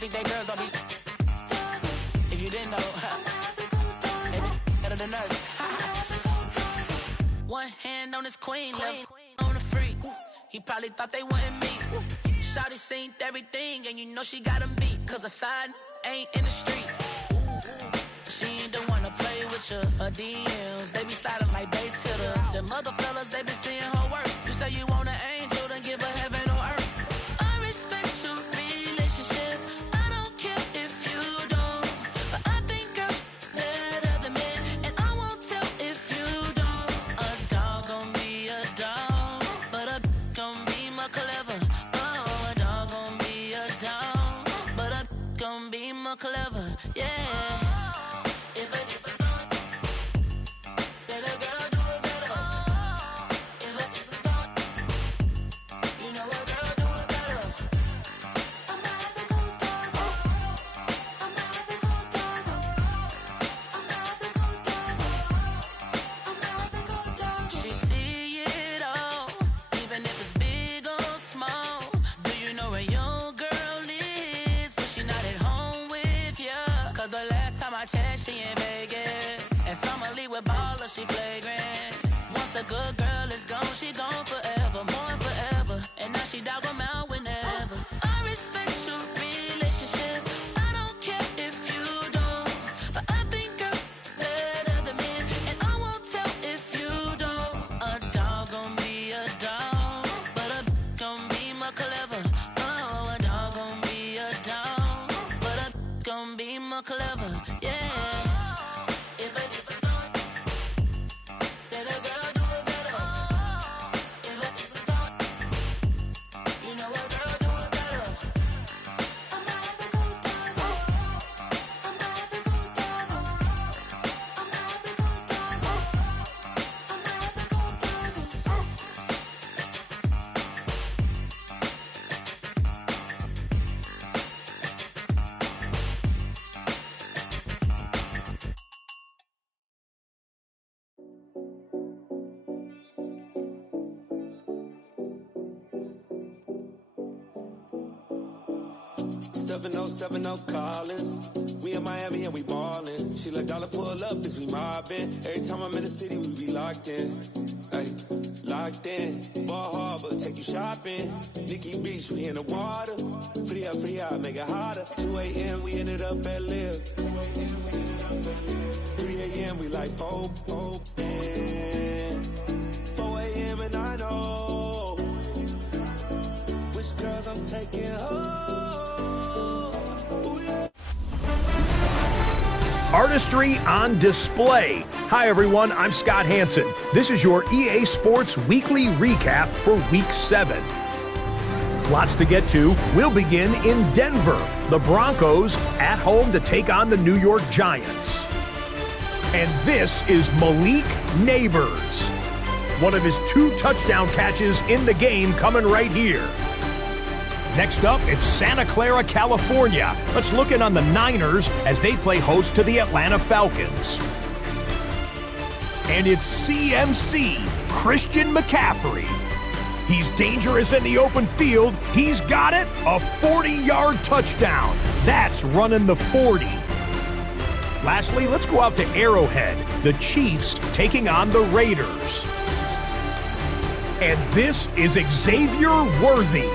Think they girls, I'll be. If you didn't know, maybe better than us. One hand on his queen, left on the freak. He probably thought they wanted me. Shawty seen everything, and you know she got him beat. Cause her side ain't in the streets. She ain't the one to play with you. Her DMs, they be sliding like base hitters. And mother fellas, they be seeing her work. You say you want an angel, then give her heaven or earth. I respect your relationship. Clever, yeah. If a don't, then a girl do it better. If a don't, you know a girl do it better. I'm about to go down. I'm about to go down. I'm about to go down. I'm about to go down. She see it all, even if it's big or small. Do you know where your girl is? But she not at home. Cause the last time I checked, she in Vegas. And Summer Lee with baller, she flagrant. Once a good girl is gone, she gone forever, more forever. And now she dog 'em out whenever. I respect your relationship. I don't care if you don't. But I think you're better than me. And I won't tell if you don't. A dog gon' be a dog, but a gon' be more clever. Oh, a dog gon' be a dog, but a gon' be more clever, yeah. If a don't, then a girl do it better. If a don't, you know a girl do it better. I'm about to go down. I'm about to go down. I'm about to go down. I'm about to go down. Seven oh 70 Collins. We in Miami and we ballin'. She let dollar pull up as we mobbin'. Every time I'm in the city, we be locked in. Ay, locked in. Ball Harbor, take you shopping. Nikki Beach, we in the water. Free out, make it hotter. 2 a.m. we ended up at Live. 3 a.m. we like Pope. 4 a.m. and I know which girls I'm taking home. Artistry on display. Hi everyone, I'm Scott Hansen. This is your EA Sports Weekly Recap for Week 7. Lots to get to. We'll begin in Denver. The Broncos at home to take on the New York Giants. And this is Malik Neighbors. One of his 2 touchdown catches in the game coming right here. Next up, it's Santa Clara, California. Let's look in on the Niners as they play host to the Atlanta Falcons. And it's CMC, Christian McCaffrey. He's dangerous in the open field. He's got it, a 40-yard touchdown. That's running the 40. Lastly, let's go out to Arrowhead. The Chiefs taking on the Raiders. And this is Xavier Worthy.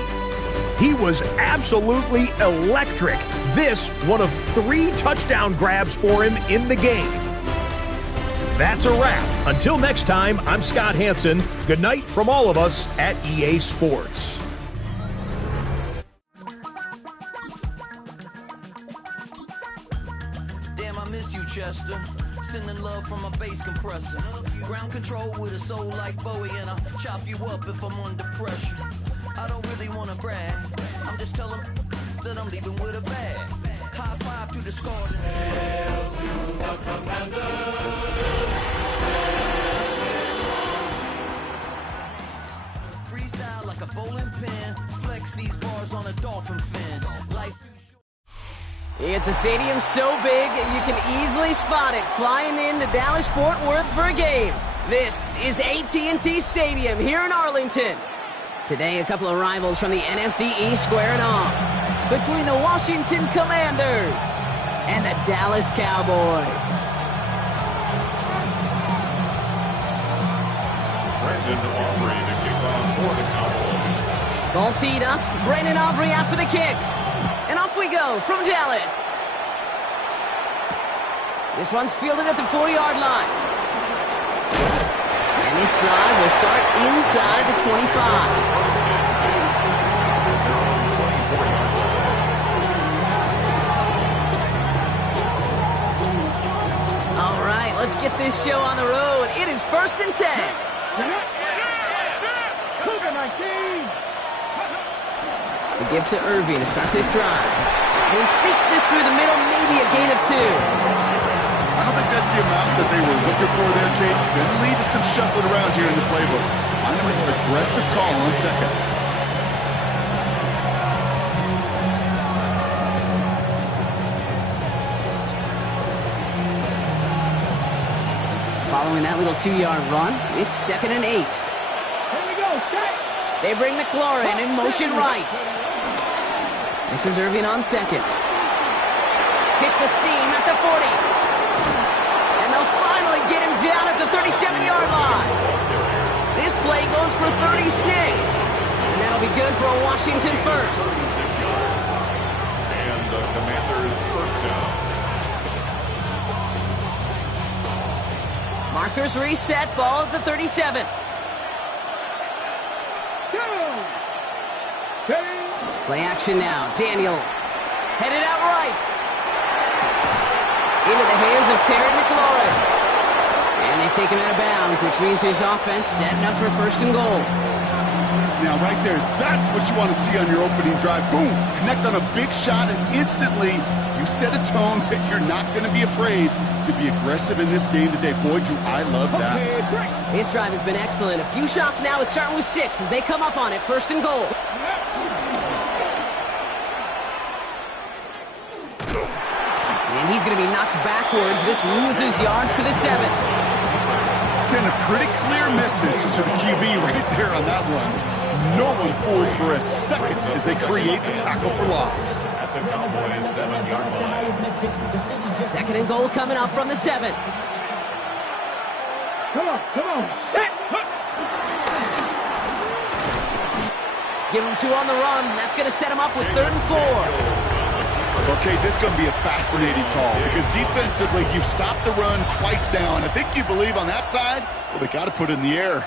He was absolutely electric. This, one of 3 touchdown grabs for him in the game. That's a wrap. Until next time, I'm Scott Hansen. Good night from all of us at EA Sports. Damn, I miss you, Chester. Sending love from a bass compressor. Ground control with a soul like Bowie, and I'll chop you up if I'm under pressure. I don't really want to brag. I'm just telling that I'm leaving with a bag. High five to the squad. Hail to the Commanders. Freestyle like a bowling pin. Flex these bars on a dolphin fin. Life It's a stadium so big, you can easily spot it flying into Dallas-Fort Worth for a game. This is AT&T Stadium here in Arlington. Today, a couple of rivals from the NFC East squaring off between the Washington Commanders and the Dallas Cowboys. Brandon Aubrey to kick off for the Cowboys. Ball teed up, Brandon Aubrey out for the kick. And off we go from Dallas. This one's fielded at the 40-yard line. And this drive will start inside the 25. All right, let's get this show on the road. It is 1st and 10. We give to Irving to start this drive. And he sneaks this through the middle, maybe a gain of 2. I don't think that's the amount that they were looking for there, Kate. Going to lead to some shuffling around here in the playbook. I'm going to aggressive call on second. Following that little 2-yard run, it's 2nd and 8. They bring McLaurin in motion right. This is Irving on second. Hits a seam at the 40. And they'll finally get him down at the 37-yard line. This play goes for 36. And that'll be good for a Washington first. 36 yards. And the Commanders first down. Markers reset, ball at the 37. Play action now. Daniels headed out right. Into the hands of Terry McLaurin. And they take him out of bounds, which means his offense setting up for 1st and goal. Now, right there, that's what you want to see on your opening drive. Boom! Connect on a big shot, and instantly you set a tone that you're not going to be afraid to be aggressive in this game today. Boy, do I love that. This drive has been excellent. A few shots now. It's starting with 6 as they come up on it. 1st and goal. And he's going to be knocked backwards. This loses yards to the 7. Send a pretty clear message to the QB right there on that one. No one fooled for a second as they create the tackle for loss. At the Cowboys' 7-yard line. 2nd and goal coming up from the 7. Come on. Give him 2 on the run. That's going to set him up with 3rd and 4. Okay, this is going to be a fascinating call because defensively, you've stopped the run twice now, and I think you believe on that side, well, they got to put it in the air.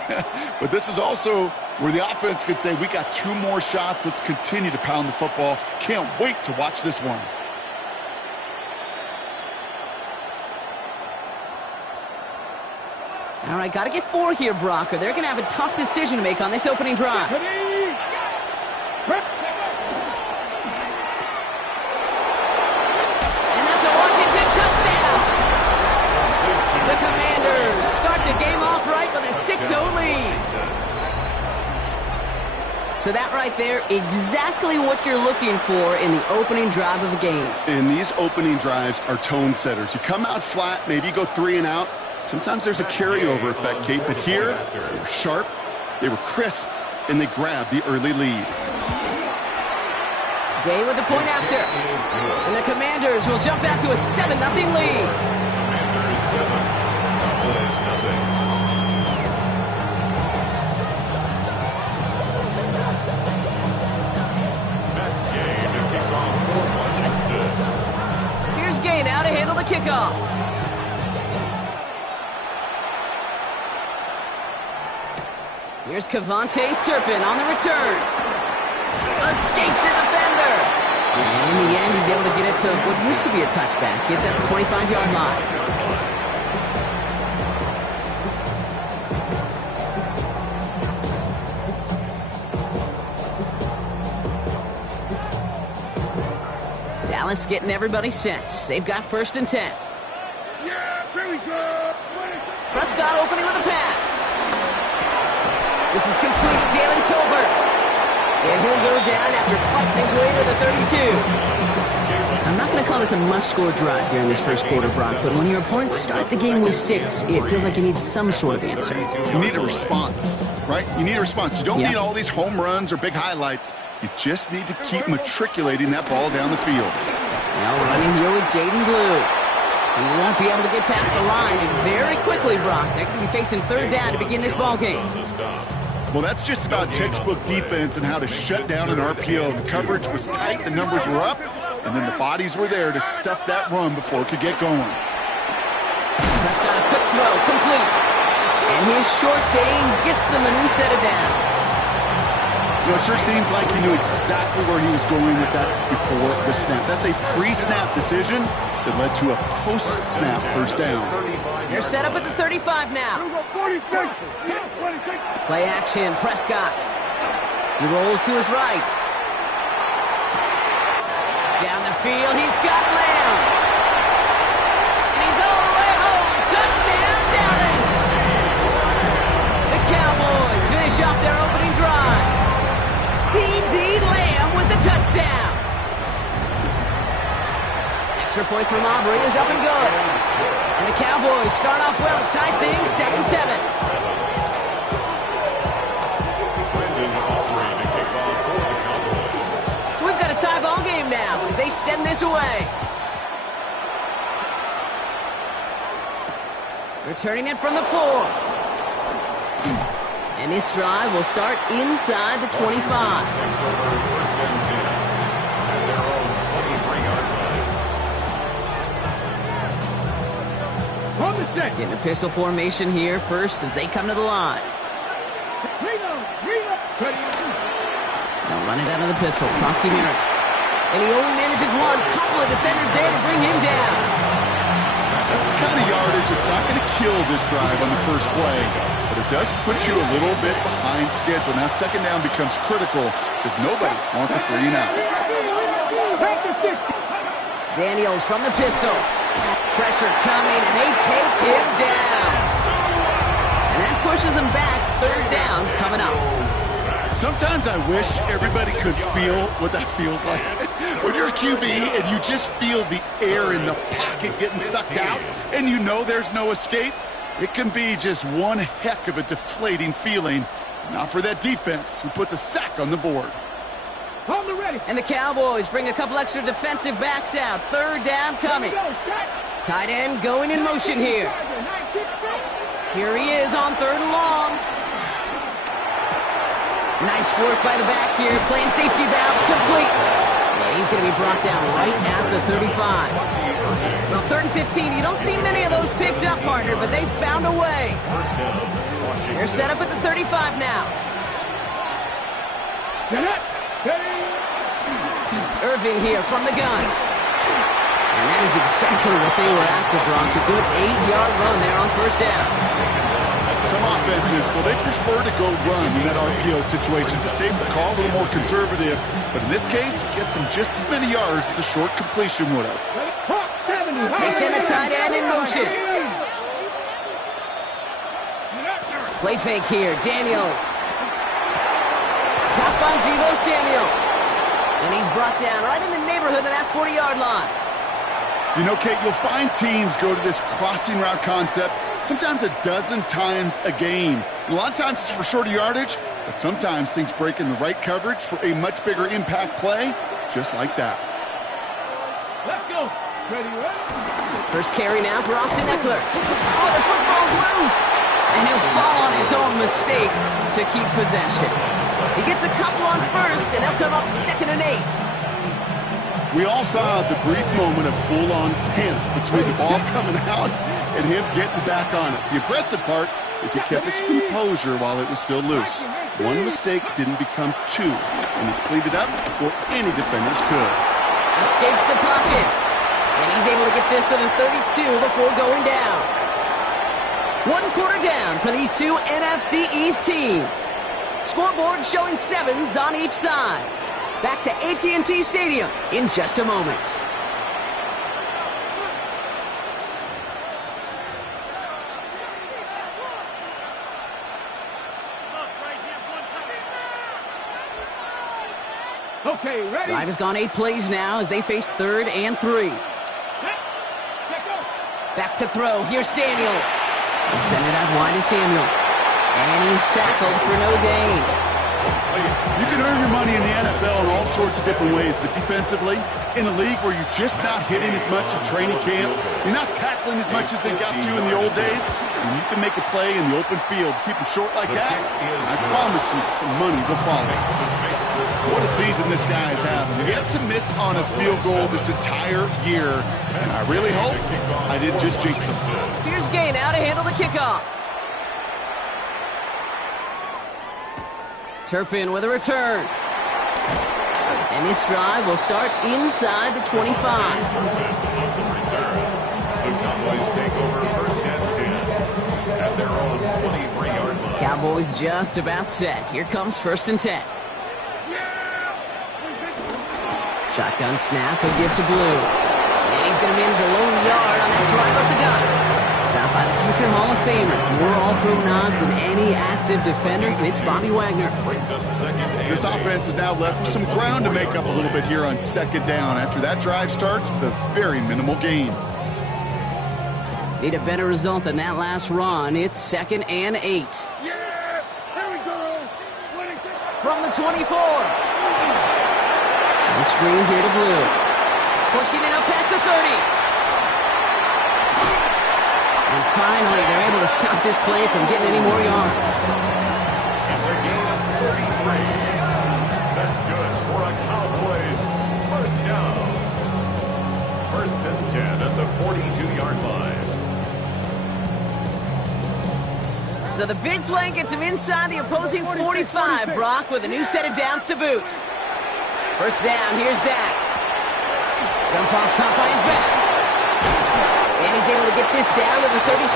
But this is also where the offense could say, we got 2 more shots. Let's continue to pound the football. Can't wait to watch this one. All right, got to get 4 here, Brock, or they're going to have a tough decision to make on this opening drive. The Commanders start the game off right with a 6-0 lead. So that right there, exactly what you're looking for in the opening drive of a game. And these opening drives are tone setters. You come out flat, maybe you go 3 and out. Sometimes there's a carryover effect, Kate, but here, they were sharp, they were crisp, and they grabbed the early lead. Gay with the point after. And the Commanders will jump out to a 7-0 lead. Commanders 7, Cowboys nothing. Matt Gay to kick off for Washington. Here's Gay now to handle the kickoff. Here's Kevontae Turpin on the return. Escapes a defender. And in the end, he's able to get it to what used to be a touchback. It's at the 25-yard line. Dallas getting everybody set. They've got 1st and 10. Yeah, very good. Prescott opening with a pass. This is complete. Jalen Tolbert. And he'll go down after fighting his way to the 32. I'm not going to call this a must-score drive here in this first quarter, Brock, but when your opponents start the game with 6, it feels like you need some sort of answer. You need a response, right? You need a response. You don't need all these home runs or big highlights. You just need to keep matriculating that ball down the field. Now running here with Jaden Blue. He won't be able to get past the line, and very quickly, Brock, they're going to be facing third down to begin this ball game. Well, that's just about textbook defense and how to shut down an RPO. The coverage was tight, the numbers were up, and then the bodies were there to stuff that run before it could get going. Prescott, a quick throw, complete. And his short gain gets them a new set of downs. You know, it sure seems like he knew exactly where he was going with that before the snap. That's a pre-snap decision that led to a post-snap first down. They're set up at the 35 now. Play action, Prescott. He rolls to his right. Down the field, he's got Lamb. And he's all the way home. Touchdown, Dallas. The Cowboys finish off their opening drive. C.D. Lamb with the touchdown. Extra point from Aubrey is up and good. And the Cowboys start off well to tie things 7-7. So we've got a tie ball game now as they send this away. Returning it from the 4. And this drive will start inside the 25. Getting a pistol formation here first as they come to the line. They'll run it out of the pistol. Krosky Merritt. And he only manages one. Couple of defenders there to bring him down. That's the kind of yardage that's not going to kill this drive on the first play, but it does put you a little bit behind schedule. Now second down becomes critical because nobody wants a 3-and-out. Daniels from the pistol. Pressure coming, and they take him down. And that pushes him back. Third down coming up. Sometimes I wish everybody could feel what that feels like. When you're a QB and you just feel the air in the pocket getting sucked out and you know there's no escape, it can be just one heck of a deflating feeling. Not for that defense who puts a sack on the board. And the Cowboys bring a couple extra defensive backs out. Third down coming. Tight end going in motion here. Here he is on third and long. Nice work by the back here. Playing safety valve complete. Yeah, he's going to be brought down right at the 35. Well, third and 15. You don't see many of those picked up, partner, but they found a way. They're set up at the 35 now. Irving here from the gun. And that is exactly what they were after, Brock. A good 8-yard run there on first down. Some offenses, well, they prefer to go run in that RPO situation. It's a safer call, a little more conservative. But in this case, it gets them just as many yards as a short completion would have. They send a tight end in motion. Play fake here. Daniels. Caught by Deebo Samuel. And he's brought down right in the neighborhood of that 40-yard line. You know, Kate, you'll find teams go to this crossing route concept sometimes a dozen times a game. And a lot of times it's for shorter yardage, but sometimes things break in the right coverage for a much bigger impact play, just like that. Let's go. Ready? First carry now for Austin Eckler. Oh, the football's loose. And he'll fall on his own mistake to keep possession. He gets a couple on first, and they'll come up 2nd and 8. We all saw the brief moment of full-on panic between the ball coming out and him getting back on it. The aggressive part is he kept his composure while it was still loose. One mistake didn't become two, and he cleaned it up before any defenders could. Escapes the pocket, and he's able to get this to the 32 before going down. 1 quarter down for these two NFC East teams. Scoreboard showing 7s on each side. Back to AT&T Stadium in just a moment. Okay, ready? Drive has gone 8 plays now as they face 3rd and 3. Back to throw. Here's Daniels. They send it out wide to Samuel. And he's tackled for no gain. You can earn your money in the NFL in all sorts of different ways, but defensively, in a league where you're just not hitting as much in training camp, you're not tackling as much as they got to in the old days, and you can make a play in the open field, keep them short like that, I promise you some money will follow. What a season this guy is having. Yet to miss on a field goal this entire year, and I really hope I didn't just jinx him. Here's Gay now to handle the kickoff. Turpin with a return. And this drive will start inside the 25. The Cowboys take over 1st and 10 at their own 23-yard line. Cowboys just about set. Here comes 1st and 10. Shotgun snap, he'll give to Blue. And he's going to manage a lone yard on that drive up the gut. Stopped by the future Hall of Famer. More All-Pro nods than any active defender. It's Bobby Wagner. This offense is now left with some ground to make up a little bit here on 2nd down after that drive starts with a very minimal gain. Need a better result than that last run. It's 2nd and 8. Yeah! Here we go! From the 24. And screen here to Blue. Pushing it up past the 30. And finally, they're able to stop this play from getting any more yards. It's a gain of 33. That's good for a Cowboys 1st down. 1st and 10 at the 42-yard line. So the big play gets him inside the opposing 45, Brock, with a new set of downs to boot. 1st down, here's Dak. Dump off caught by his back. And he's able to get this down to the 36.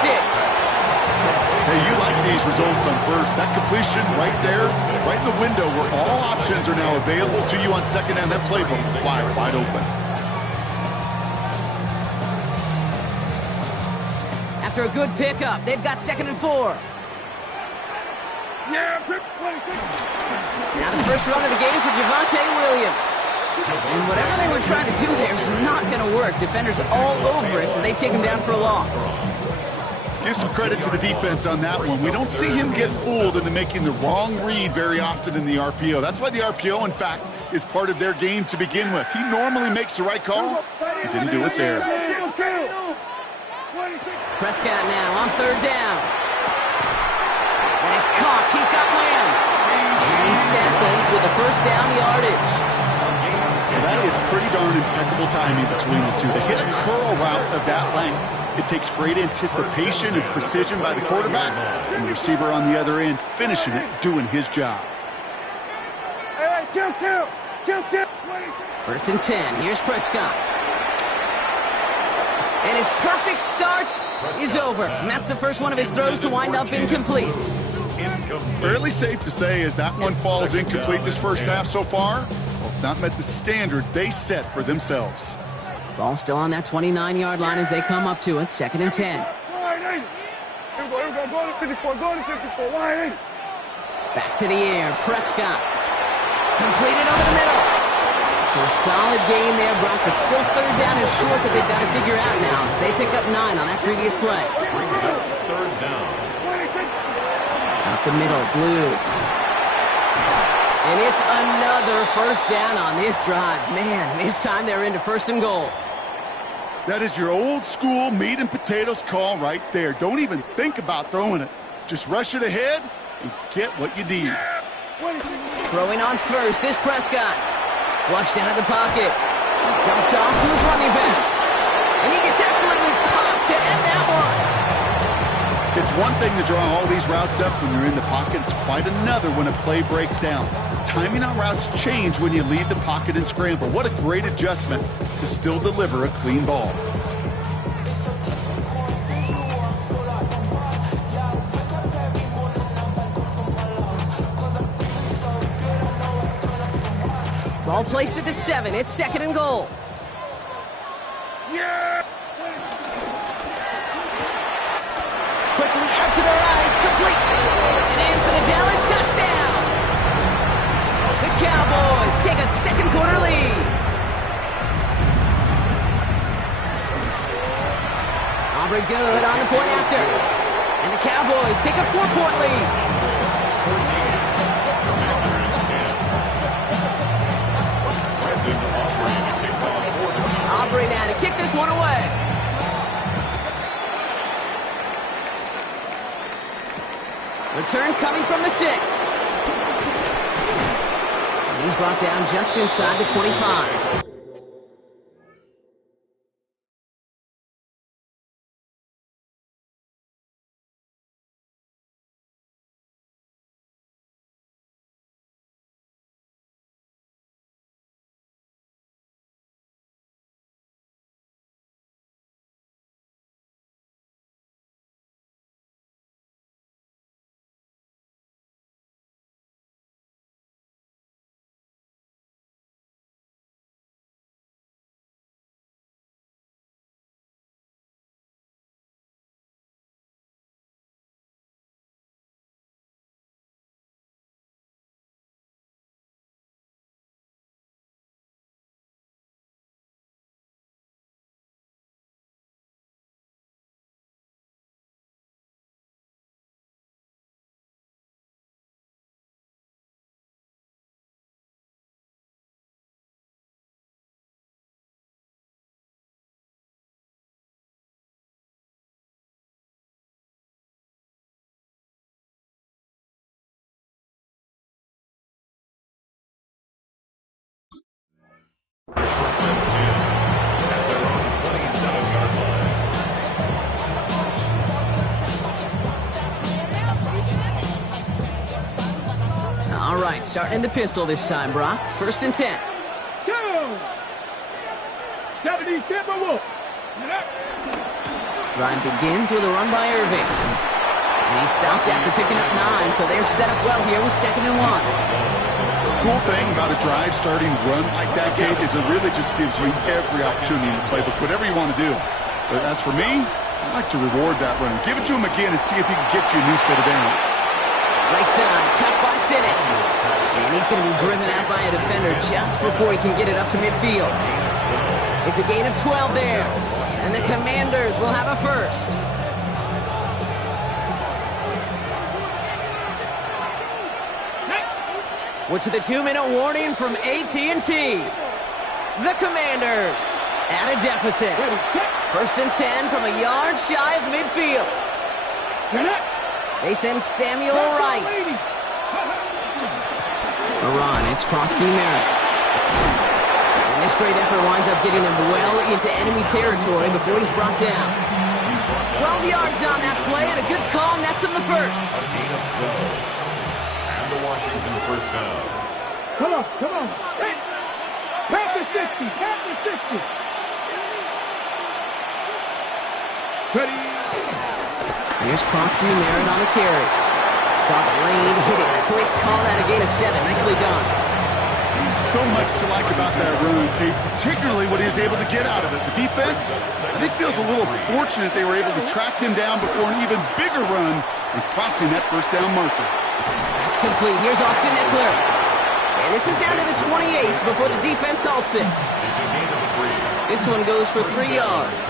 Hey, you like these results on 1st. That completion right there, right in the window where all options are now available to you on 2nd down. That playbook is wide open. After a good pickup, they've got 2nd and 4. Yeah, Now the first run of the game for Javonte Williams. And whatever they were trying to do there is not going to work. Defenders all over it, so they take him down for a loss. Give some credit to the defense on that one. We don't see him get fooled into making the wrong read very often in the RPO. That's why the RPO, in fact, is part of their game to begin with. He normally makes the right call. He didn't do it there. Prescott now on 3rd down. And he's caught. He's got Lamb. And he's tackled with the 1st down yardage. That is pretty darn impeccable timing between the two. They hit a curl route of that length. It takes great anticipation and precision by the quarterback, and the receiver on the other end finishing it, doing his job. Hey, kill. 1st and 10. Here's Prescott. And his perfect start is over. And that's the first one of his throws to wind up incomplete. Fairly safe to say as that one falls incomplete this 1st half so far. Well, it's not met the standard they set for themselves. Ball still on that 29-yard line as they come up to it. 2nd and 10. Back to the air. Prescott. Completed over the middle. So a solid gain there, Brock, but still 3rd down is short that they've got to figure out now as they pick up 9 on that previous play. Brings up 3rd down. Out the middle, Blue. And it's another 1st down on this drive. Man, this time they're into 1st and goal. That is your old school meat and potatoes call right there. Don't even think about throwing it. Just rush it ahead and get what you need. Throwing on 1st is Prescott. Flushed out of the pocket. Dumped off to his running back. And he gets absolutely popped to end that one. It's one thing to draw all these routes up when you're in the pocket. It's quite another when a play breaks down. Timing on routes change when you leave the pocket and scramble. What a great adjustment to still deliver a clean ball. Ball placed at the 7. It's 2nd and goal. Quickly out to the right. Complete. And in for the Dallas touchdown. The Cowboys take a 2nd three-quarter lead. Aubrey good on the point after. And the Cowboys take a 4-point lead. Aubrey now to kick this one away. Return coming from the 6. And he's brought down just inside the 25. First and 10 at their own 27-yard line. All right, starting in the pistol this time, Brock. First and 10. Go! 70, Tampa Wolf. Drive begins with a run by Irving. And he stopped after picking up 9, so they're set up well here with 2nd and 1. Cool thing about a drive starting run like that, Kate, is it really just gives you every opportunity in the playbook, whatever you want to do. But as for me, I like to reward that run. Give it to him again and see if he can get you a new set of downs. Right side, cut by Sinnott. And he's going to be driven out by a defender just before he can get it up to midfield. It's a gain of 12 there. And the Commanders will have a first. We're to the 2-minute warning from AT&T. The Commanders at a deficit. First and 10 from a yard shy of midfield. They send Samuel right. Iran, it's Prosky Merritt. And this great effort winds up getting him well into enemy territory before he's brought down. 12 yards on that play and a good call nets him the first. A gain of 12. And the Washington first down. Come on, come on. Hey, Panther 60, Panther 60. Ready. Here's Prosky Merritt on the carry. Saw the lane, hit it quick, call that a gain of 7. Nicely done. So much to like about that run, Kate, particularly what he was able to get out of it. The defense, I think, feels a little fortunate they were able to track him down before an even bigger run and crossing that first down marker. That's complete. Here's Austin Eckler. And this is down to the 28 before the defense halts it. It's a gain of 3. This one goes for 3 yards.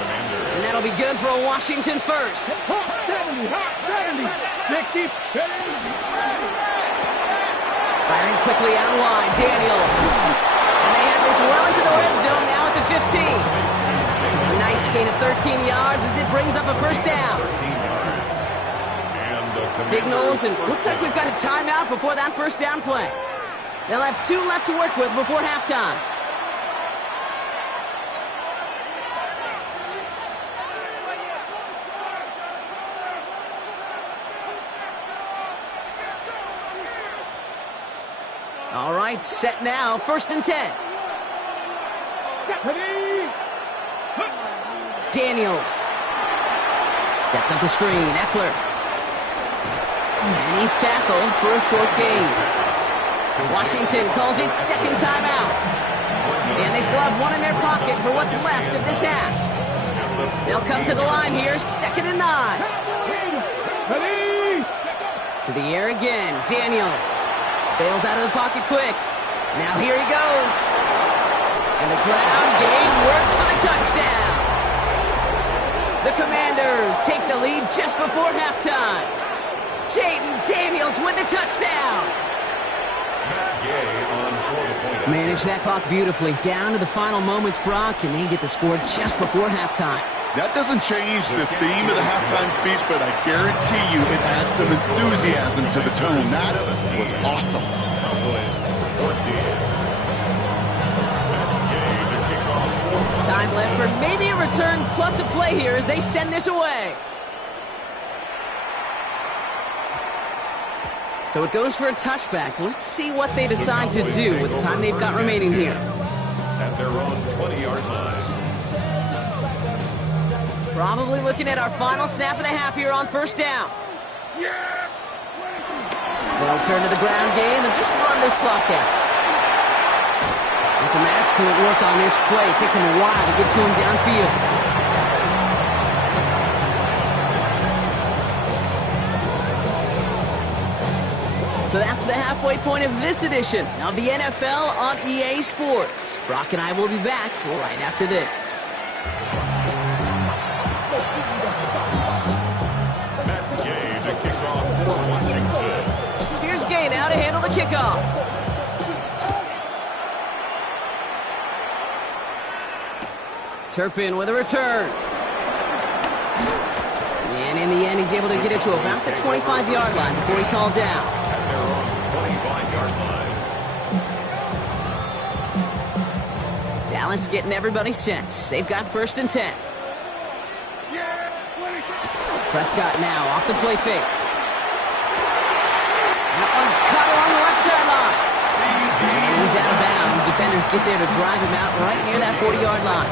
And that'll be good for a Washington first. 70, 70, 60, 70. Firing quickly out wide, Daniels. And they have this well into the red zone now at the 15. A nice gain of 13 yards as it brings up a first down. 13 yards. And Signals, and looks like we've got a timeout before that first down play. They'll have 2 left to work with before halftime. All right, set now, first and 10. Daniels. Sets up the screen, Eckler. And he's tackled for a short gain. Washington calls it second timeout. And they still have 1 in their pocket for what's left of this half. They'll come to the line here, 2nd and 9. To the air again, Daniels. Bails out of the pocket quick. Now here he goes. And the ground game works for the touchdown. The Commanders take the lead just before halftime. Jaden Daniels with the touchdown. Manage that clock beautifully. Down to the final moments, Brock, and they get the score just before halftime. That doesn't change the theme of the halftime speech, but I guarantee you it adds some enthusiasm to the tone. That was awesome. Time left for maybe a return plus a play here as they send this away. So it goes for a touchback. Let's see what they decide to do with the time they've got remaining here. At their own 20-yard line. Probably looking at our final snap of the half here on first down. They'll turn to the ground game and just run this clock out. And some excellent work on this play. It takes them a while to get to him downfield. So that's the halfway point of this edition of the NFL on EA Sports. Brock and I will be back right after this. Matt Gay to kick off for Washington. Here's Gay now to handle the kickoff. Turpin with a return. And in the end, he's able to get it to about the 25-yard line before he's hauled down. At their own 25-yard line. Dallas getting everybody set. They've got first and 10. Prescott now off the play fake. That one's cut along the left sideline. And he's out of bounds. Defenders get there to drive him out right near that 40-yard line.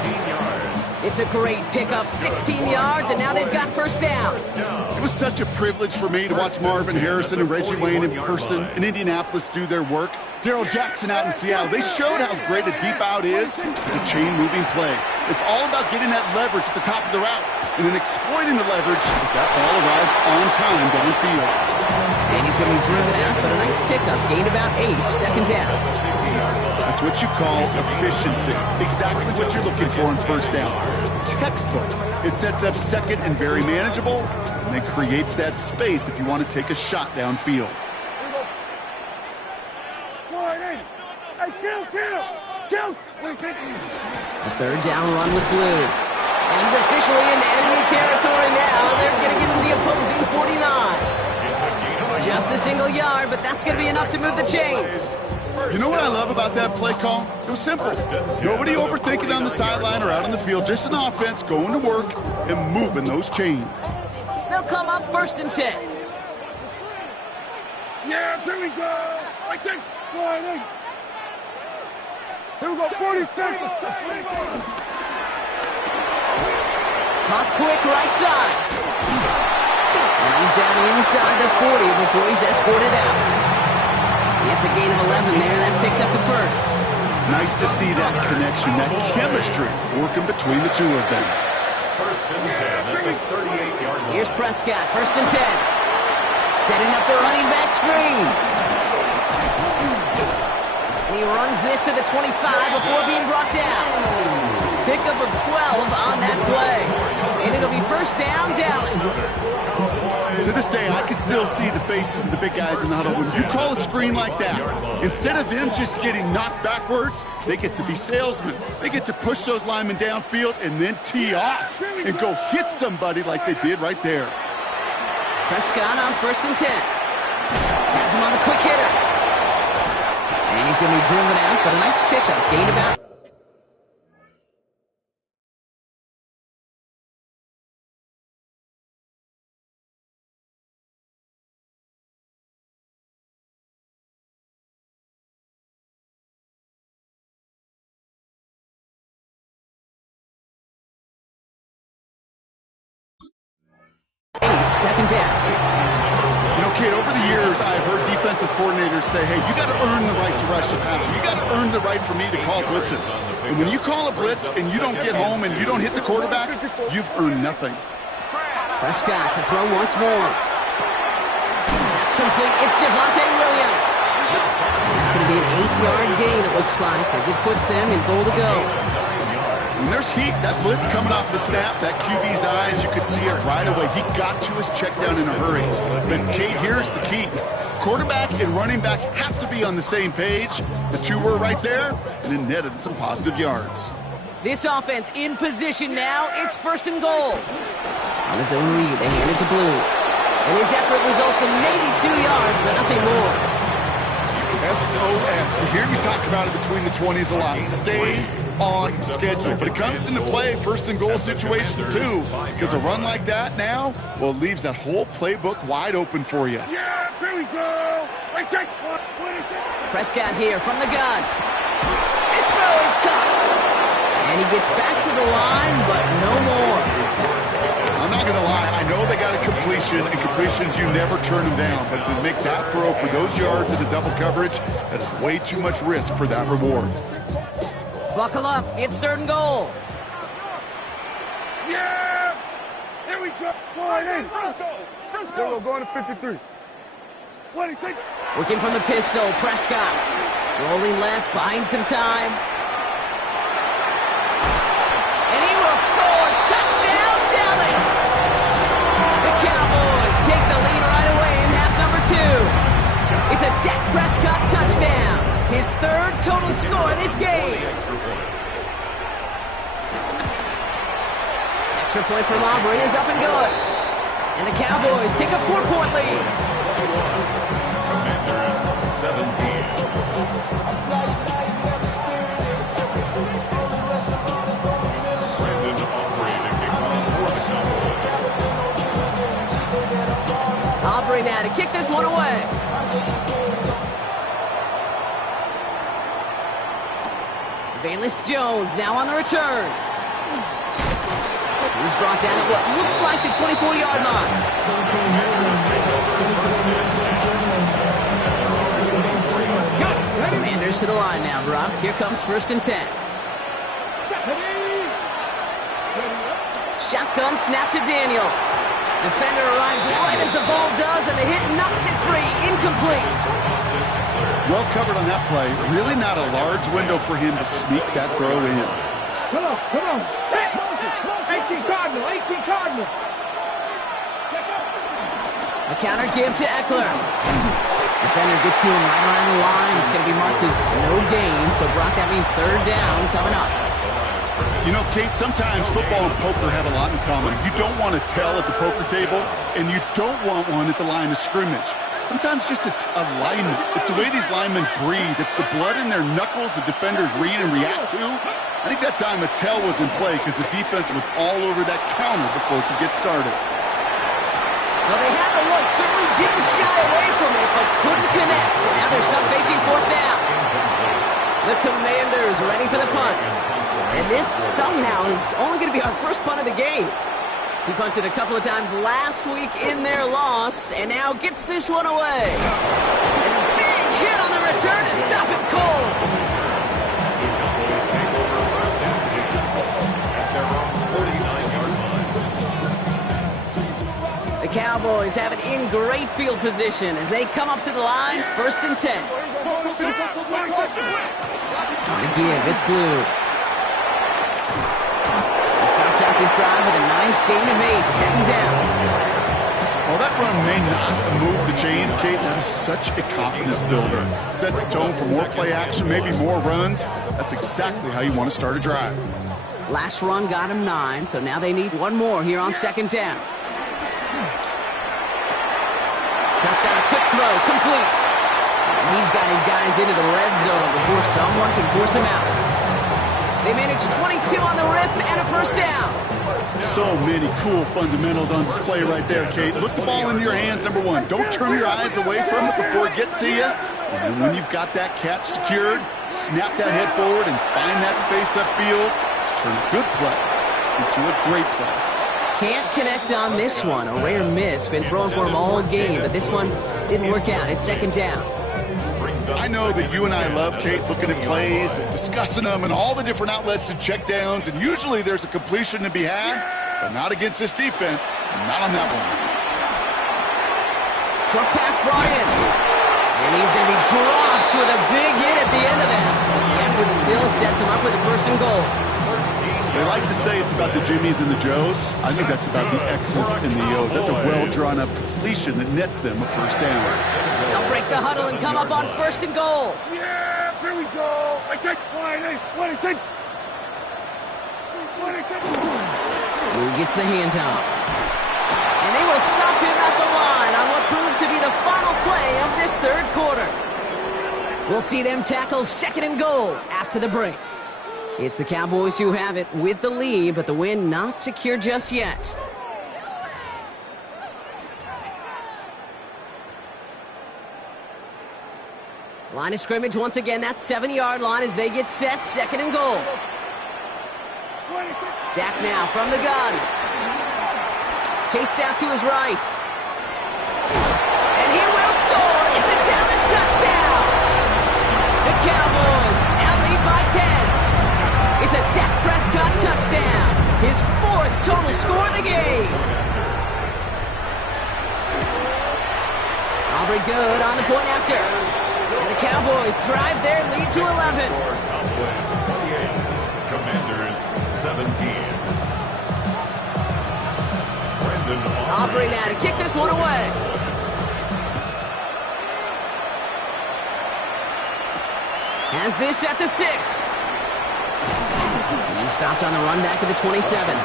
It's a great pickup, 16 yards, and now they've got first down. It was such a privilege for me to watch Marvin Harrison and Reggie Wayne in person in Indianapolis do their work. Daryl Jackson out in Seattle, they showed how great a deep out is as a chain-moving play. It's all about getting that leverage at the top of the route and then exploiting the leverage as that ball arrives on time downfield. And he's going to be driven out, but a nice pickup. Gain about 8, second down. That's what you call efficiency. Exactly what you're looking for in first down. Textbook. It sets up second and very manageable, and it creates that space if you want to take a shot downfield. A third down run with Blue. And he's officially in enemy territory now. They're going to give him the opposing 49. Just a single yard, but that's going to be enough to move the chains. You know what I love about that play call? It was simple. Nobody overthinking on the sideline or out on the field. Just an offense going to work and moving those chains. They'll come up first and 10. Yeah, here we go. I think. Here we go, 40 seconds. Pop quick right side. And he's down inside the 40 before he's escorted out. It's a gain of 11 there. That picks up the first. Nice to see that connection, that chemistry working between the two of them. First and 10 at the 38-yard line. Here's Prescott, first and 10. Setting up the running back screen. And he runs this to the 25 before being brought down. Pickup of 12 on that play. And it'll be first down, Dallas. To this day, I can still see the faces of the big guys in the huddle. When you call a screen like that, instead of them just getting knocked backwards, they get to be salesmen. They get to push those linemen downfield and then tee off and go hit somebody like they did right there. Prescott on first and 10. Has him on the quick hitter. And he's going to be driven out, but a nice pickup. Gain about... Second down. You know, Kate, over the years, I've heard defensive coordinators say, hey, you got to earn the right to rush the passer. You got to earn the right for me to call blitzes. And when you call a blitz and you don't get home and you don't hit the quarterback, you've earned nothing. Prescott to throw once more. That's complete. It's Javonte Williams. That's going to be an 8-yard gain, it looks like, as it puts them in goal to go. When there's heat, that blitz coming off the snap, that QB's eyes, you could see it right away. He got to his check down in a hurry. But, Kate, here's the key. Quarterback and running back have to be on the same page. The two were right there, and it netted some positive yards. This offense in position now. It's 1st and goal. On his own read, they hand it to Blue. And his effort results in maybe 2 yards, but nothing more. SOS. You hear me talk about it between the 20s a lot. Stay on schedule. But it comes into play 1st and goal situations too. Because a run like that now, well, it leaves that whole playbook wide open for you. Yeah, here we go. Prescott here from the gun. This throw is caught. And he gets back to the line, but no more. I'm not going to lie. I know they got a completion, and completions, you never turn them down. But to make that throw for those yards in the double coverage, that is way too much risk for that reward. Buckle up. It's 3rd and goal. Yeah! Here we go. Line in. Let's go. Going to 53. What do you think? Working from the pistol, Prescott. Rolling left, buying some time. And he will score. Touchdown, Dallas! The Cowboys take the lead right away in half number 2. It's a Dak Prescott touchdown. His 3rd total score of this game. Extra point from Aubrey is up and good. And the Cowboys take a 4-point lead. Commanders 17. Brandon Aubrey to kick off for the Cowboys. Aubrey now to kick this one away. Valus Jones now on the return. He's brought down at what looks like the 24-yard line. Commanders to the line now, Brock. Here comes 1st and 10. Shotgun snap to Daniels. Defender arrives right as the ball does, and the hit knocks it free. Incomplete. Well covered on that play. Really not a large window for him to sneak that throw in. Come on, come on. 18 Cardinal, 18 Cardinal. A counter give to Eckler. Defender gets to him right around the line. It's going to be marked as no gain. So, Brock, that means 3rd down coming up. You know, Kate, sometimes football and poker have a lot in common. You don't want to tell at the poker table, and you don't want one at the line of scrimmage. Sometimes just it's alignment. It's the way these linemen breathe. It's the blood in their knuckles the defenders read and react to. I think that time a tell was in play because the defense was all over that counter before it could get started. Well, they had the look, certainly didn't shy away from it, but couldn't connect. And now they're stuck facing 4th down. The Commanders ready for the punt. And this somehow is only going to be our first punt of the game. He punted a couple of times last week in their loss, and now gets this one away. And a big hit on the return to stop him cold. The Cowboys have it in great field position as they come up to the line, 1st and 10. On the give, it's Blue. Starts out this drive with a nice gain of 8, 2nd down. Well, that run may not move the chains, Kate. That is such a confidence builder. Sets the tone for more play action, maybe more runs. That's exactly how you want to start a drive. Last run got him 9, so now they need one more here on 2nd down. Prescott, a quick throw, complete. And he's got his guys into the red zone before someone can force him out. They managed 22 on the rip and a 1st down. So many cool fundamentals on display right there, Kate. Look the ball into your hands, number 1. Don't turn your eyes away from it before it gets to you. And then when you've got that catch secured, snap that head forward and find that space upfield to turn a good play into a great play. Can't connect on this one. A rare miss. Been throwing for him all game, but this one didn't work out. It's 2nd down. I know that you and I love, Kate, looking at plays and discussing them and all the different outlets and checkdowns, and usually there's a completion to be had, but not against this defense. Not on that one. Short pass brought in. And he's going to be dropped with a big hit at the end of that. The effort still sets him up with a first and goal. They like to say it's about the Jimmies and the Joes. I think that's about the X's and the O's. That's a well-drawn-up completion that nets them a first down. They'll break the huddle and come up on first and goal. Yeah, here we go. I take 20. Who gets the handoff? And they will stop him at the line on what proves to be the final play of this third quarter. We'll see them tackle second and goal after the break. It's the Cowboys who have it with the lead, but the win not secure just yet. Line of scrimmage once again, that 7-yard line as they get set, second and goal. Dak now from the gun. Chased out to his right. And he will score. It's a Dallas touchdown. The Cowboys now lead by 10. It's a Dak Prescott touchdown. His 4th total score of the game. Aubrey good on the point after. And the Cowboys drive their lead to 11. Cowboys 28, Commanders 17. Aubrey now to kick this one away. Has this at the 6. He's stopped on the run back at the 27.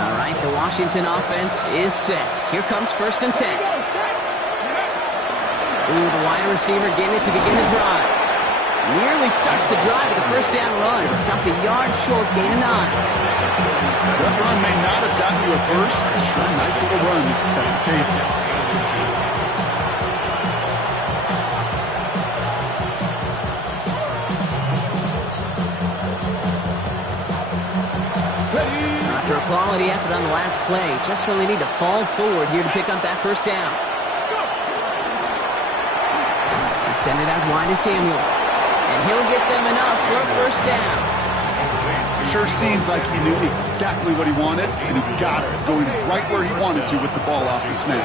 All right, the Washington offense is set. Here comes first and 10. Ooh, the wide receiver getting it to begin the drive. Nearly starts the drive with the first down run. Stopped a yard short, gain of 9. That run may not have gotten you a first, but sure, nice little run to set the table. After a quality effort on the last play, just really need to fall forward here to pick up that first down. Send it out wide to Samuel. And he'll get them enough for a first down. Sure seems like he knew exactly what he wanted, and he got it, going right where he wanted to with the ball off the snap.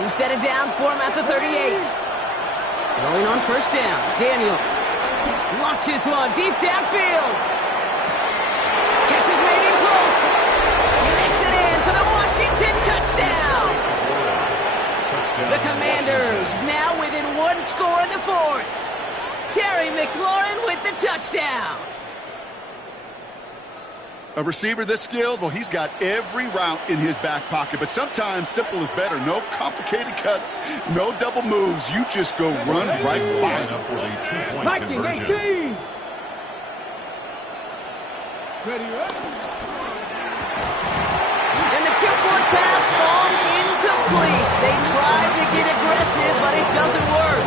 New set of downs for him at the 38. Going on first down, Daniels. Launches one deep downfield. Catch is made in close. He makes it in for the Washington touchdown. The Commanders now within 1 score in the 4th. Terry McLaurin with the touchdown. A receiver this skilled, well, he's got every route in his back pocket, but sometimes simple is better. No complicated cuts, no double moves. You just go run right by him. For the 2-point conversion. And the 2-point pass falls incomplete. They tried to get aggressive, but it doesn't work.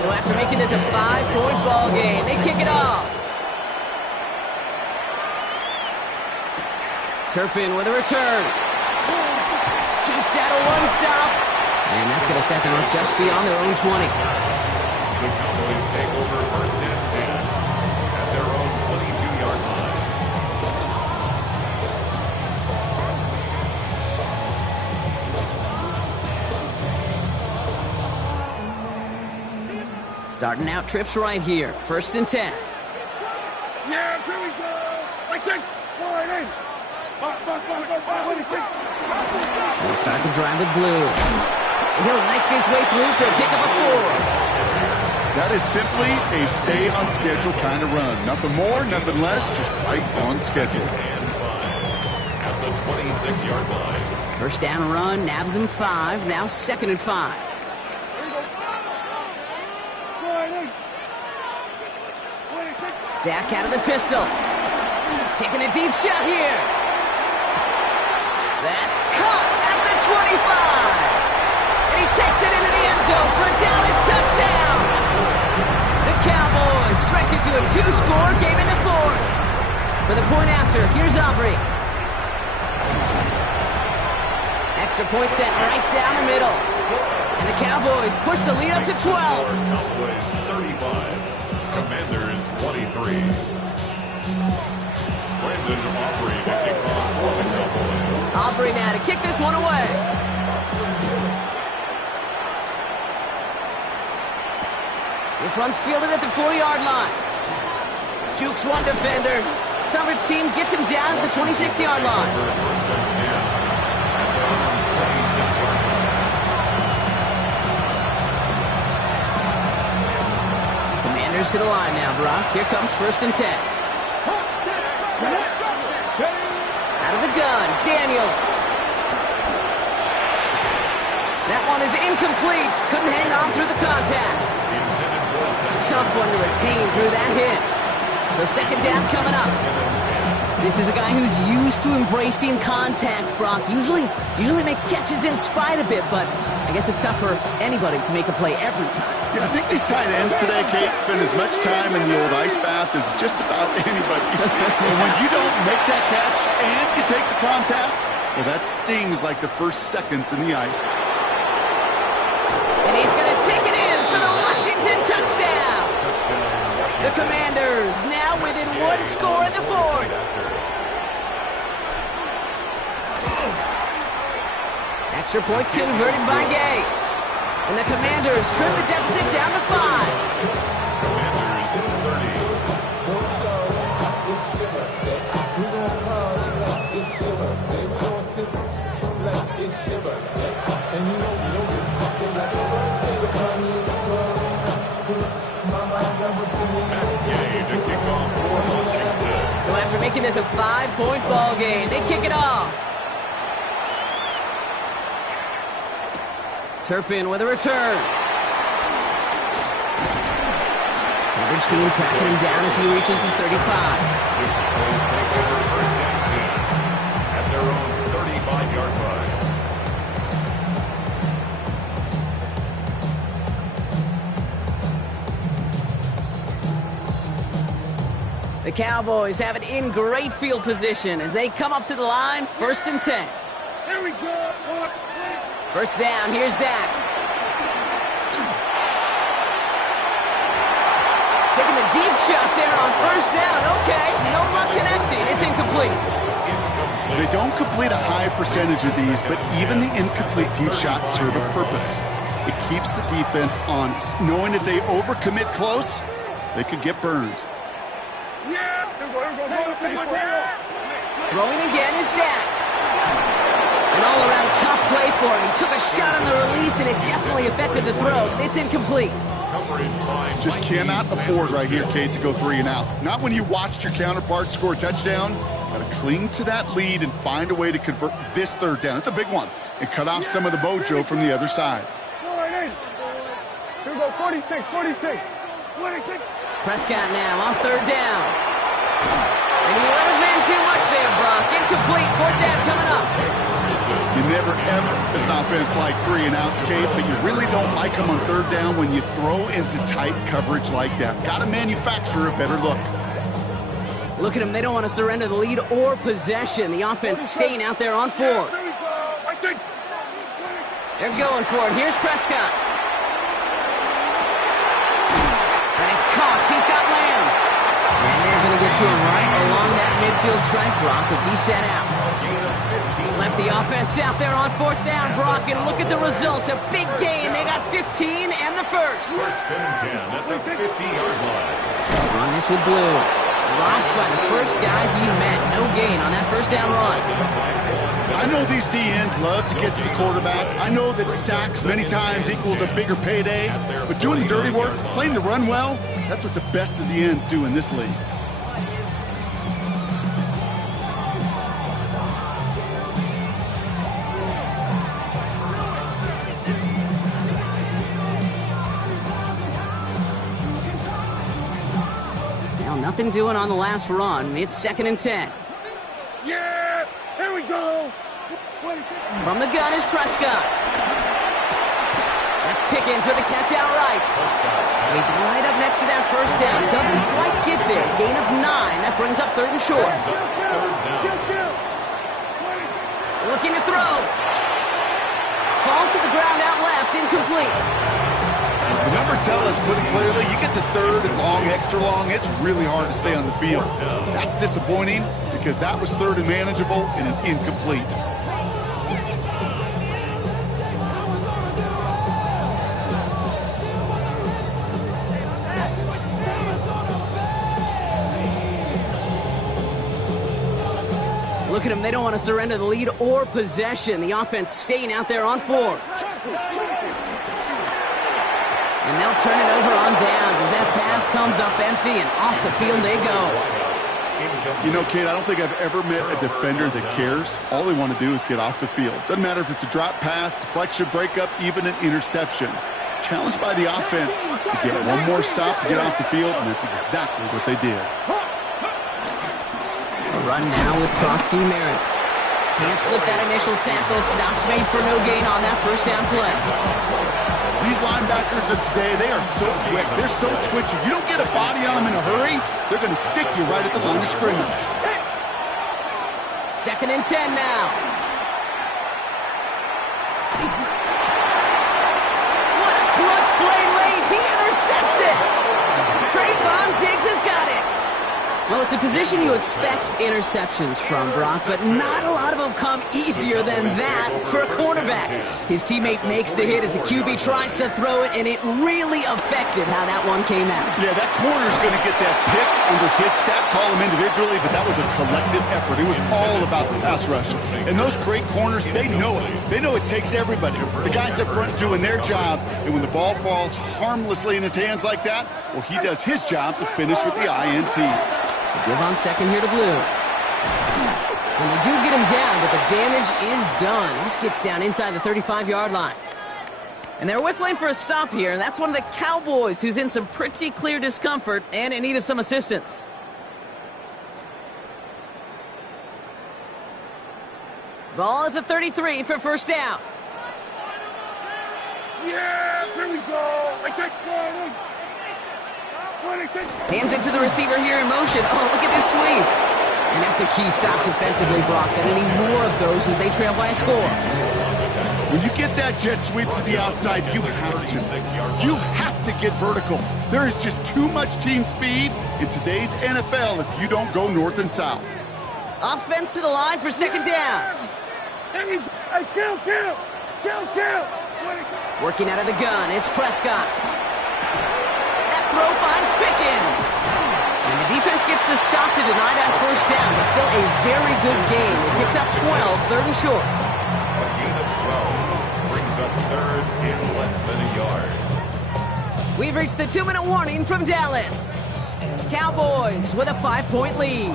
So after making this a 5-point ball game, they kick it off. Turpin with a return. Jukes out a 1-stop. And that's going to set them up just beyond their own 20. The Cowboys take over first and 10 at their own 22-yard line. Starting out trips right here. First and 10. Yeah, here we go. I take 40. He'll start the drive with Blue. And he'll knife his way through for a pickup of 4. That is simply a stay-on-schedule kind of run. Nothing more, nothing less, just right on schedule. At the 26-yard line. First down run, nabs him 5. Now second and 5. Dak out of the pistol. Taking a deep shot here. That's caught at the 25. And he takes it into the end zone for a Dallas touchdown. The Cowboys stretch it to a 2-score game in the 4th. For the point after, here's Aubrey. Extra point set right down the middle. And the Cowboys Cowboys push the lead up to 12. Cowboys 35, Commanders 23. Brandon Aubrey to kick off for the Cowboys. Aubrey now to kick this one away. This one's fielded at the 4-yard line. Jukes one defender. Coverage team gets him down at the 26-yard line. First and 10 at their own 26-yard line. Commanders to the line now, Brock. Here comes 1st and 10. Out of the gun, Daniels. That one is incomplete. Couldn't hang on through the contact. Tough one to retain through that hit. So 2nd down coming up. This is a guy who's used to embracing contact, Brock. Usually makes catches in spite of it, but I guess it's tough for anybody to make a play every time. Yeah, I think these tight ends today, Kate, spend as much time in the old ice bath as just about anybody. And when you don't make that catch and you take the contact, well, that stings like the first seconds in the ice. And he's going to take it in for the Washington touchdown. The Commanders now within one score in the 4th. Extra point converted by Gay. And the Commanders trim the deficit down to 5. Commanders 30. So after making this a 5-point ball game, they kick it off. Turpin with a return. Coverage team tracking him down as he reaches the 35. Cowboys take over 1st and 10 at their own 35-yard line. The Cowboys have it in great field position as they come up to the line, 1st and 10. Here we go. 1st down, here's Dak. Taking a deep shot there on 1st down. Okay, no luck connecting. It's incomplete. They don't complete a high percentage of these, but even the incomplete deep shots serve a purpose. It keeps the defense honest, knowing if they overcommit close, they could get burned. Throwing again is Dak. An all-around tough play for him. He took a shot on the release, and it definitely affected the throw. It's incomplete. Just cannot afford right here, Kate, to go 3 and out. Not when you watched your counterpart score a touchdown. Got to cling to that lead and find a way to convert this 3rd down. It's a big one. And cut off some of the mojo from the other side. Here we go, 46. Prescott now on 3rd down. And he let his man too much there, Brock. Incomplete. 4th down coming up. You never, ever, as an offense, like 3 and outs, Kate, but you really don't like them on 3rd down when you throw into tight coverage like that. Got to manufacture a better look. Look at them. They don't want to surrender the lead or possession. The offense staying out there on 4th. They're going for it. Here's Prescott. And he's caught. He's got Lamb. And they're going to get to him right along that midfield stripe, Brock, as he's set out. Left the offense out there on 4th down, Brock, and look at the result. A big gain. They got 15 and the 1st. 1st and 10 at the 50-yard line. Run this with Blue. Dropped by the first guy he met. No gain on that 1st down run. I know these DNs love to get to the quarterback. I know that sacks many times equals a bigger payday. But doing the dirty work, playing to run well, that's what the best of the ends do in this league. Nothing doing on the last run. It's 2nd and 10. Yeah! Here we go! From the gun is Prescott. That's Pickens with a catch outright. And he's right up next to that 1st down. Doesn't quite get there. Gain of 9. That brings up 3rd and short. Looking to throw. falls to the ground out left, incomplete. The numbers tell us pretty clearly, you get to third and long, extra long, it's really hard to stay on the field. That's disappointing because that was third and manageable and an incomplete. Look at them, they don't want to surrender the lead or possession. The offense staying out there on 4. And they'll turn it over on downs as that pass comes up empty and off the field they go. You know, Kate, I don't think I've ever met a defender that cares. All they want to do is get off the field. Doesn't matter if it's a drop pass, deflection, breakup, even an interception. Challenged by the offense to get one more stop to get off the field, and that's exactly what they did. A run now with Krosky Merritt. Can't slip that initial tackle. Stops made for no gain on that first down play. These linebackers of today, they are so quick. They're so twitchy. You don't get a body on them in a hurry, they're going to stick you right at the line of scrimmage. 2nd and 10 now. What a clutch play late. He intercepts it. Trayvon Diggs has got it. Well, it's a position you expect interceptions from, Brock, but not a lot of them come easier than that for a cornerback. His teammate makes the hit as the QB tries to throw it, and it really affected how that one came out. Yeah, that corner's going to get that pick under his stat column individually, but that was a collective effort. It was all about the pass rush. And those great corners, they know it. They know it takes everybody. The guys up front doing their job, and when the ball falls harmlessly in his hands like that, well, he does his job to finish with the INT. Give on second here to Blue. And they do get him down, but the damage is done. He just gets down inside the 35-yard line. And they're whistling for a stop here, and that's one of the Cowboys who's in some pretty clear discomfort and in need of some assistance. Ball at the 33 for first down. Yeah, here we go. I take one. Hands it to the receiver here in motion. Oh, look at this sweep. And that's a key stop defensively, Brock. They need more of those as they trail by a score. When you get that jet sweep to the outside, you have to. You have to get vertical. There is just too much team speed in today's NFL if you don't go north and south. Offense to the line for second down. Kill. Working out of the gun, it's Prescott. That throw finds Pickens. And the defense gets the stop to deny that first down, but still a very good game. They picked up 12, third and short. A gain of 12 brings up third in less than a yard. We've reached the 2-minute warning from Dallas. Cowboys with a 5-point lead.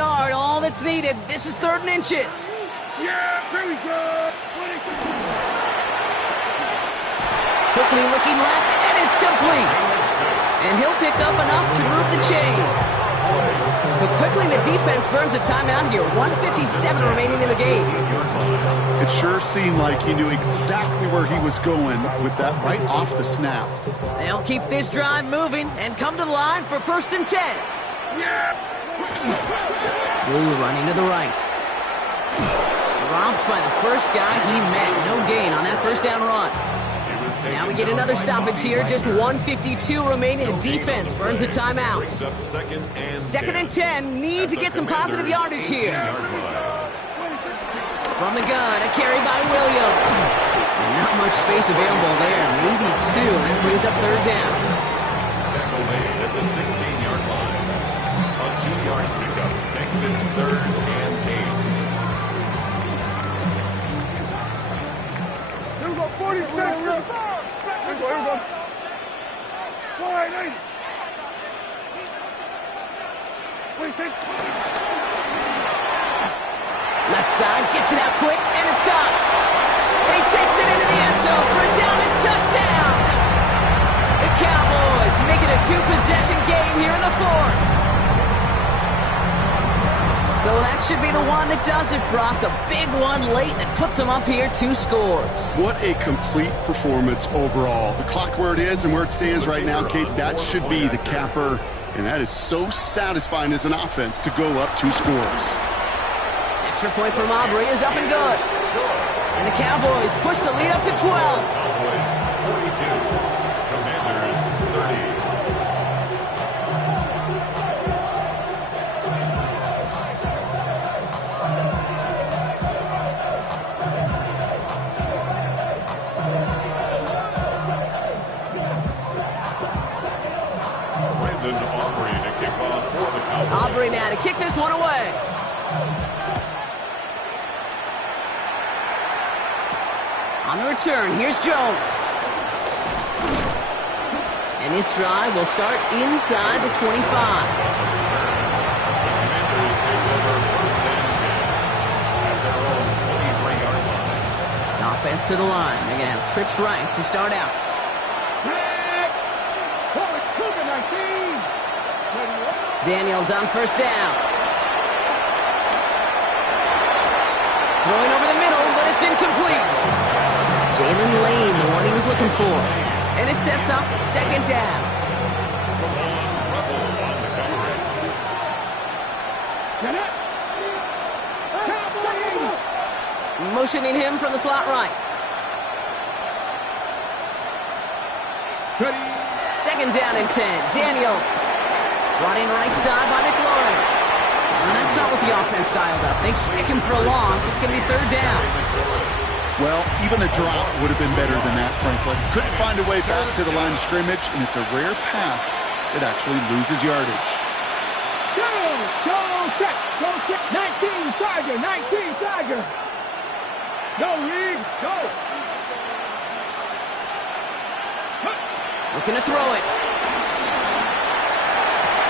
yard, all that's needed. This is 3rd and inches. Yeah, here we go. Quickly looking left, and it's complete. And he'll pick up enough to move the chains. So quickly the defense burns a timeout here. 1:57 remaining in the game. It sure seemed like he knew exactly where he was going with that right off the snap. They'll keep this drive moving and come to the line for 1st and 10. Blue running to the right. Dropped by the first guy he met. No gain on that first down run. Now we get another stoppage here. Just 1:52 remaining. The defense burns a timeout. 2nd and 10. Need to get some positive yardage here. From the gun, a carry by Williams. And not much space available there. Maybe 2. That brings up 3rd down. Tackle made at the 16-yard line. A 2-yard pickup makes it 3rd and 8. Here we go, 46. Here we go. All right, nice. Left side, gets it out quick, and it's caught. And he takes it into the end zone for a Dallas touchdown. two-possession game here in the fourth. So that should be the one that does it, Brock. A big one late that puts them up here 2 scores. What a complete performance overall. The clock where it is and where it stands right now, Kate, that should be the capper. And that is so satisfying as an offense to go up 2 scores. Extra point from Aubrey is up and good. And the Cowboys push the lead up to 12. Cowboys 42, Commanders 30. Aubrey now to kick this one away. On the return, here's Jones. And this drive will start inside the 25. Commanders take over first and 10 at their own 23-yard line. Offense to the line. They're going to have trips right to start out. Daniels on first down. Throwing over the middle, but it's incomplete. Jalen Lane, the one he was looking for. And it sets up second down. Motioning him from the slot right. Second down and 10. Daniels. Brought in right side by McLaurin. And that's not what the offense dialed up. They stick him for a loss. It's going to be third down. Well, even a drop would have been better than that, frankly. Couldn't find a way back to the line of scrimmage, and it's a rare pass that actually loses yardage. Go, set, 19, Tiger, 19, Tiger. Go, Reed, go. Looking to throw it.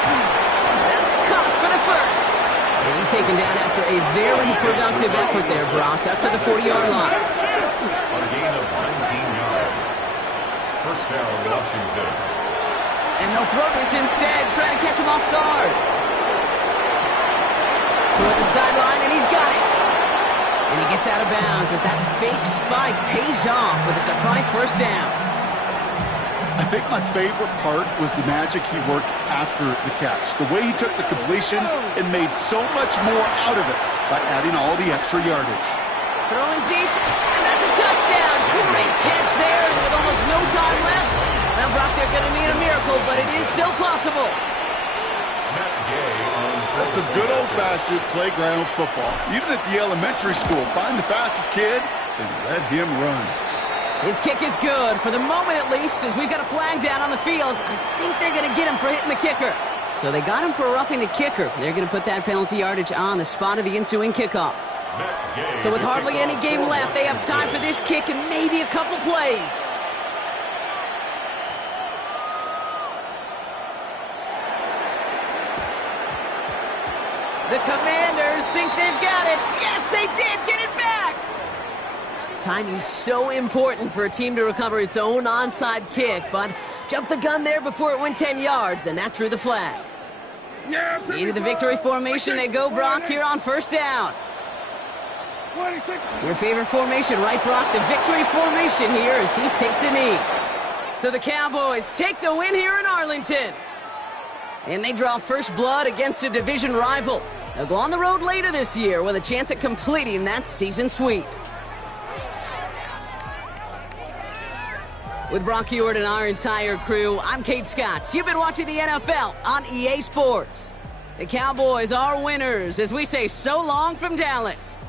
That's caught for the first. And he's taken down after a very productive effort there, Brock, up to the 40-yard line. A gain of 19 yards. First down, Washington. And they'll throw this instead, trying to catch him off guard. Toward the sideline, and he's got it. And he gets out of bounds as that fake spike pays off with a surprise first down. I think my favorite part was the magic he worked after the catch. The way he took the completion and made so much more out of it by adding all the extra yardage. Throwing deep, and that's a touchdown. Great catch there, and with almost no time left. Well, Brock, they're going to need a miracle, but it is still possible. That's some good old-fashioned playground football. Even at the elementary school, find the fastest kid and let him run. His kick is good, for the moment at least, as we've got a flag down on the field. I think they're going to get him for hitting the kicker. So they got him for roughing the kicker. They're going to put that penalty yardage on the spot of the ensuing kickoff. So with hardly any game left, they have time for this kick and maybe a couple plays. The Commanders think they've got it. Yes, they did. Get it back. Timing's so important for a team to recover its own onside kick, but jumped the gun there before it went 10 yards, and that drew the flag. Into the victory formation they go, Brock, here on first down. Your favorite formation, right, Brock? The victory formation here as he takes a knee. So the Cowboys take the win here in Arlington. And they draw first blood against a division rival. They'll go on the road later this year with a chance at completing that season sweep. With Brock Heward and our entire crew, I'm Kate Scott. You've been watching the NFL on EA Sports. The Cowboys are winners as we say so long from Dallas.